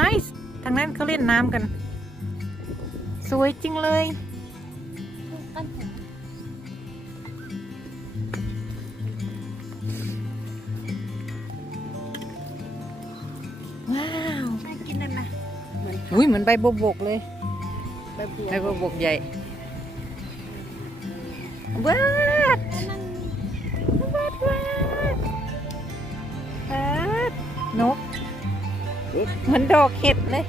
nice ทางนั้นเขาเล่นน้ำกัน สวยจริงเลยต้นหัวว้าวน่ากินได้ไหมเหมือนอุ้ยเหมือนใบบัวบกเลย ใบบัวใบบัวบกใหญ่ว้าดนั่นว้าดว้าดว้าดนก เหมือนดอกเห็ดเลย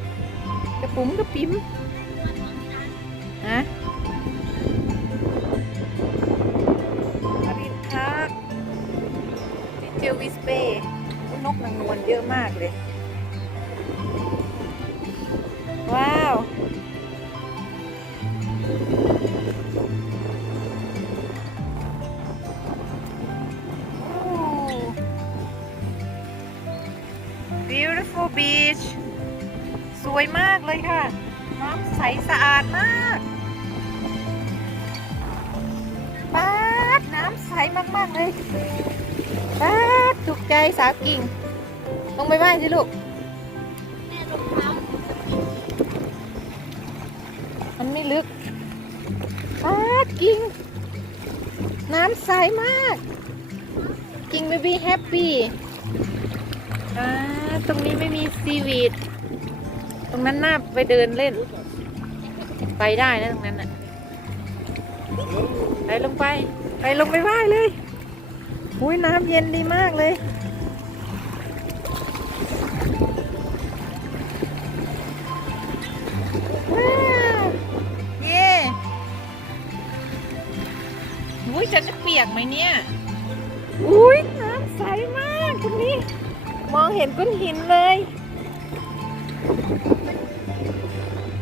กระปุ้มกระปิ๋มฮะมารินทากที่เจอวิสเป้นกนางนวลเยอะมากเลย วยมากเลยค่ะ น้ำใสสะอาดมากปาดน้ำใสมากๆเลยปาดถูกใจสาวกิ่ง ลงไปไหว้สิลูกแม่รองเท้ามันไม่ลึกปาดกิ่ง น้ำใสมาก กิ่งไม่บีแฮปปี้อ่าตรงนี้ไม่มีซีวีด ตรงนั้นน่าไปเดินเล่น ไปได้นะตรงนั้นน่ะ ไปลงไป ไปลงไปไหว้เลยอุ้ยน้ำเย็นดีมากเลยว้าวเย่อุ้ยฉันจะเปียกไหมเนี่ย อุ้ยน้ำใสมากตรงนี้ มองเห็นก้อนหินเลย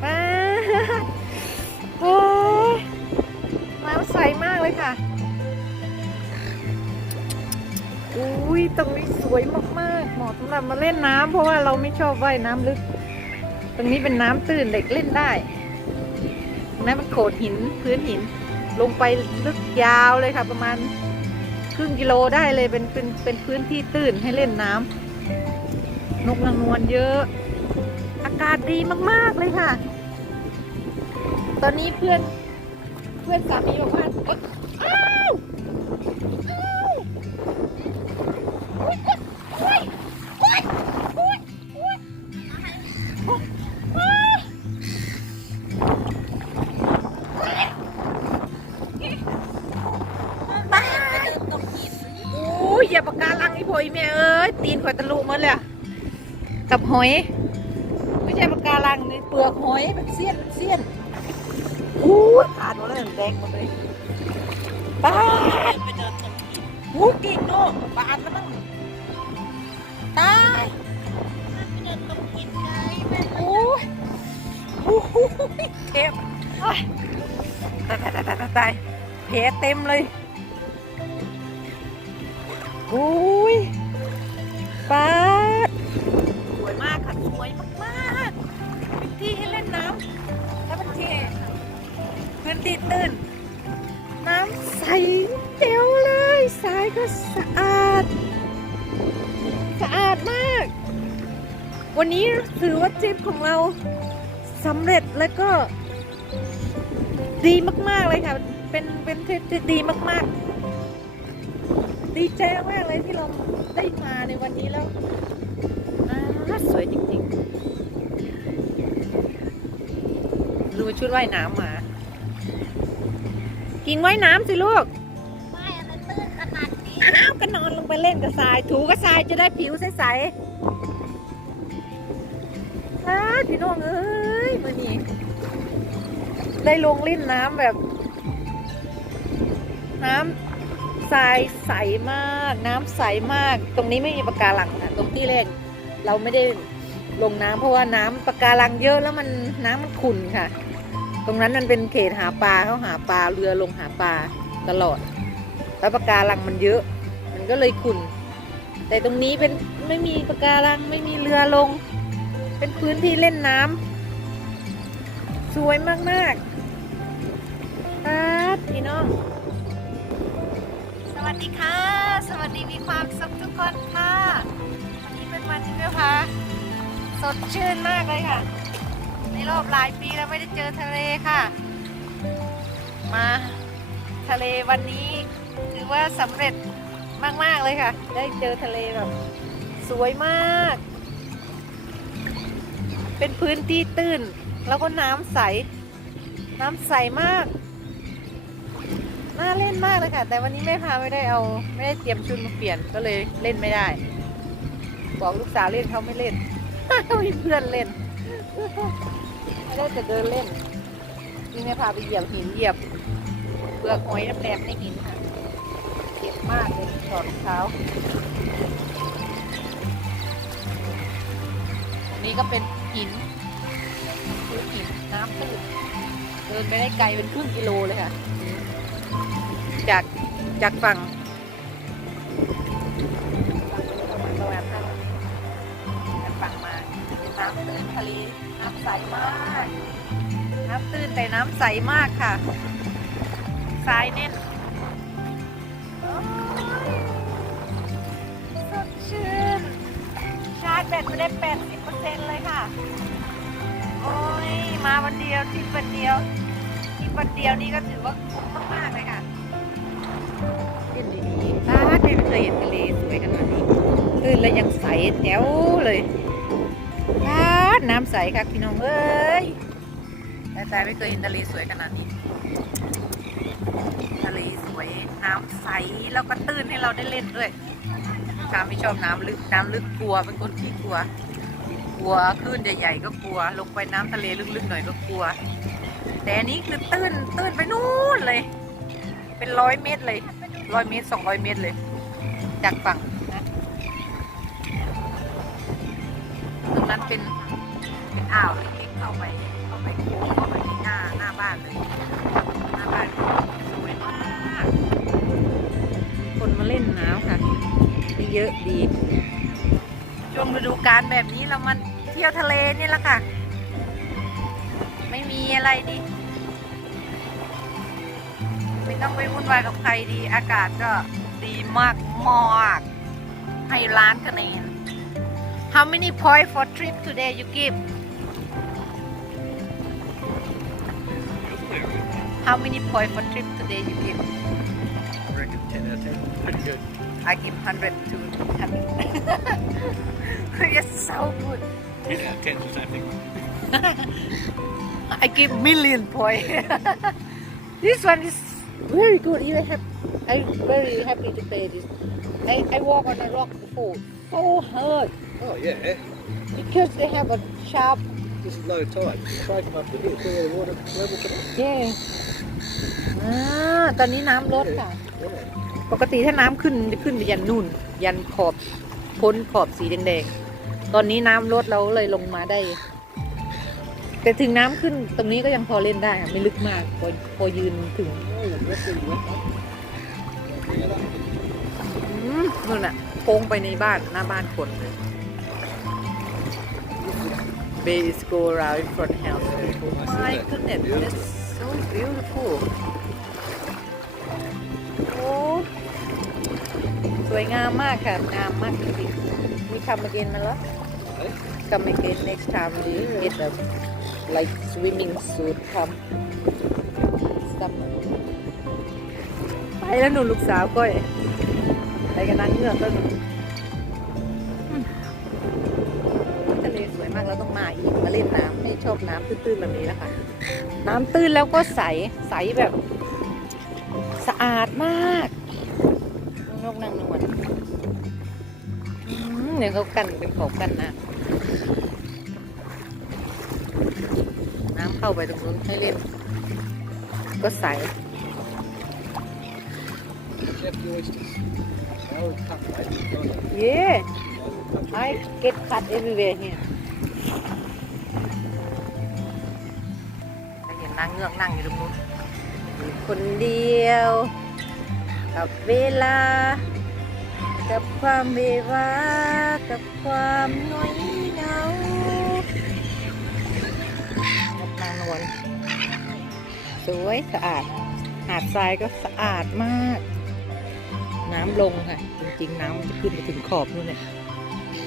ป้าโอ้ยน้ำใสมากเลยค่ะ อุ้ยตรงนี้สวยมากๆ เหมาะสำหรับมาเล่นน้ำเพราะว่าเราไม่ชอบว่ายน้ำลึก ตรงนี้เป็นน้ำตื้นเด็กเล่นได้ตรงนั้นมันโขดหินพื้นหิน ลงไปลึกยาวเลยค่ะ ประมาณครึ่งกิโลได้เลยเป็นเป็นเป็นพื้นที่ตื้นให้เล่นน้ำนกนางนวลเยอะากาศดีมากๆเลยค่ะ ตอนนี้เพื่อนเพื่อนสามีบอกว่าเอ้ยอ้าวอ้าวอุ๊ยอุ๊ยอุ๊ยอุ๊ยอุ๊ยอุ๊ยอ้าวบ้าตรงหินโอ้ยอย่าปากกาลังอีพอยแม่เอ้ยตีนข่อยตะลุหมดเลยกับหอย ใช่ปากกาลังนี่เปลือกหอยเป็นเสี้ยนเป็นเสี้ยนโอ้ยขาดหมดเลยแดงหมดเลยป้าดไปเดินตรงหินโอ้กิ่งโน่บาดแล้วมั้งตายไปเดินตรงหินไงแม่โอ้ยโอ้โหเจ็บโอ้ยตายตายตายตายตายแผลเต็มเลยโอ้ย วันนี้ถือว่าทริปของเราสำเร็จแล้วก็ ดีมากๆเลยค่ะ เป็นเป็นทริปที่ดีมาก ๆ ดีใจมากเลยที่เราได้มาในวันนี้แล้วอ่าสวยจริงๆ ดูชุดว่ายน้ำมากินว่ายน้ำสิลูกไม่อะไรตื้นขนาดนี้ อ้าวก็นอนลงไปเล่นกับทราย ถูกับทรายจะได้ผิวใสๆ อ้าพี่น้องเอ้ยมือนี้ได้ลงเล่นน้ำแบบ น้ำทรายใสมาก น้ำใสมาก ตรงนี้ไม่มีปะการังค่ะตรงที่เล่นเราไม่ได้ลงน้ำเพราะว่าน้ำปะการังเยอะแล้วมันน้ำมันขุ่นค่ะ ตรงนั้นมันเป็นเขตหาปลาเขาหาปลาเรือลงหาปลาตลอด แล้วปะการังมันเยอะ มันก็เลยขุ่นแต่ตรงนี้เป็นไม่มีปะการังไม่มีเรือลง เป็นพื้นที่เล่นน้ำสวยมากๆครับพี่น้อง สวัสดีค่ะ สวัสดีมีความสุขทุกคนค่ะ วันนี้เป็นวันที่เพื่อพาสดชื่นมากเลยค่ะ ในรอบหลายปีแล้วไม่ได้เจอทะเลค่ะ มาทะเลวันนี้ถือว่าสำเร็จมาก ๆ เลยค่ะ ได้เจอทะเลแบบสวยมาก เป็นพื้นที่ตื้น แล้วก็น้ำใส น้ำใสมาก น่าเล่นมากเลยค่ะ แต่วันนี้แม่พาไม่ได้เอา ไม่ได้เตรียมชุดมาเปลี่ยนก็เลยเล่นไม่ได้ บอกลูกสาวเล่นเขาไม่เล่นมีเพื่อนเล่น ไม่ได้แต่เดินเล่นนี่แม่พาไปเหยียบหินเหยียบเปลือกหอยแหลมในหินค่ะเจ็บมากเลยถอดเท้าตรงนี้ก็เป็น หินพื้นหินน้ำตื้นเดินไปได้ไกลเป็นครึ่งกิโลเลยค่ะ จากจากฝั่งฝั่งนี้ประมาณประมาจากฝั่งมาน้ำตื้นทะเลน้ำใสมาก น้ำตื้นแต่น้ำใสมากค่ะทรายเน้นสดชื่นชาร์จแบตไม่ได้แปดสิบ ซ็นเลยค่ะ โอ้ย มาวันเดียวทริปวันเดียวทริปวันเดียวนี่ก็ถือว่าคุ้มมากๆเลยค่ะขึ้นดีๆตาไม่เคยเห็นทะเลสวยขนาดนี้ตื้นแล้วยังใสแจ๋วเลยตาดน้ำใสค่ะพี่น้องเอ้ยแต่แต่ไม่เคยเห็นทะเลสวยขนาดนี้ ทะเลสวยน้ำใสแล้วก็ตื้นให้เราได้เล่นด้วยชาไม่ชอบน้ำลึก น้ำลึกกลัว เป็นคนที่กลัว ลัวคลื่นใหญ่ๆก็กลัว ลงไปน้ำทะเลลึกๆหน่อยก็กลัว แต่อันนี้คือตื้นตื้นไปนู่นเลย เป็นร้อยเมตรเลยร้อยเมตรสองร้อยเมตรเลย จากฝั่งนะตรงนั้นเป็นเป็นอ่าวเล็กๆเข้าไปเข้าไปโค้งเข้าไปที่หน้าหน้าบ้านเลยหน้าบ้านสวยมากคนมาเล่นน้ำค่ะเยอะดีช่วงฤดูกาลแบบนี้เรามัน ที่ยวทะเลนี่แหละค่ะ ไม่มีอะไรดี ไม่ต้องไปวุ่นวายกับใครดี อากาศก็ดีมากมากๆให้ล้านคะแนน How many point for trip today you give How many point for trip today you give I reckon 10 out of 10. Pretty good. I give 100 to 100 It's so good 10 out of 10 is the same thing. I give million point. this one is very good. You have, I'm very happy to pay this. I, I walk on a rock before. So hard Oh, yeah. because they have a sharp. This is low tide. Try come up to here. See where the water level today? Yeah. อ่าตอนนี้น้ำลดค่ะ Yeah. ปกติถ้าน้ำขึ้นจะขึ้นไปยันนู่น ยันขอบพ้นขอบสีแดงๆ ตอนนี้น้ำลดเราเลยลงมาได้ แต่ถึงน้ำขึ้นตรงนี้ก็ยังพอเล่นได้ค่ะไม่ลึกมากพอพอยืนถึงนู่นน่ะโค้งไปในบ้านหน้าบ้านคนเลย Babies go around in front house My goodness that's so beautiful โอ้สวยงามมากค่ะ งามมากจริงๆ We come again มาแล้ว Come again next time we get a like swimming suit come ไปแล้วหนูลูกสาวก้อยไปกันนั่งเงือกก็หนูทะเลสวยมากแล้วต้องมาอีกมาเล่นน้ำไม่ชอบน้ำตื้นๆแบบนี้แล้วค่ะน้ำตื้นแล้วก็ใสใสแบบสะอาดมากนกนางนวลอืมเดี๋ยวเขากันเป็นขอบกันนะ น้ำเข้าไปตรงนู้นให้เล่น ก็ใส Chef the oysters. Now we've cut, mate. We've got it. Yeah Now we've cut I get cut everywhere here เห็นนางเงือกนั่งอยู่ตรงนู้นคนเดียว กับเวลา กับความเบวากับความน้อย เหงานสวยสะอาด หาดทรายก็สะอาดมาก น้ำลงค่ะ จริงๆ น้ำมันจะขึ้นไปถึงขอบนู่นเนี่ย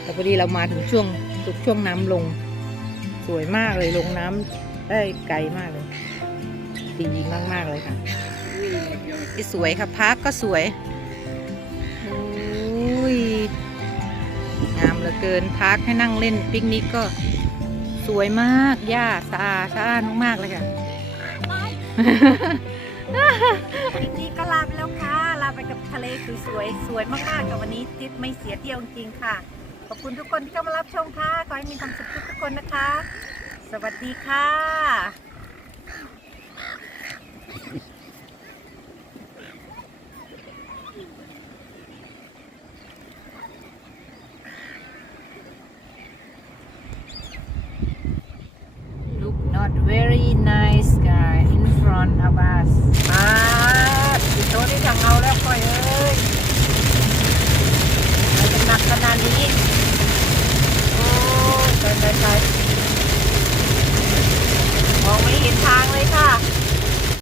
แต่พอดีเรามาถึงช่วงสุดช่วงน้ำลง สวยมากเลยลงน้ำได้ไกลมากเลย ดีมากๆเลยค่ะที่สวยค่ะพักก็สวยอุ้ยงามเหลือเกินพักให้นั่งเล่นปิกนิกก็ วยมากหญ้าสะอาดสะอาดมากๆเลยค่ะนี่ก็ลาไปแล้วค่ะ ลาไปกับทะเลสวยๆ สวยมากๆกับวันนี้ทริปไม่เสียเที่ยวจริงๆค่ะ ขอบคุณทุกคนที่เข้ามารับชมค่ะ ขอให้มีความสุขทุกๆคนนะคะ สวัสดีค่ะ very nice guy in front of us มาติดโต๊ะที่จังเอาแล้วค่อยเอ้ยอะไรจะหนักขนาดนี้ โอ้ยไปไปไปมองไม่เห็นทางเลยค่ะ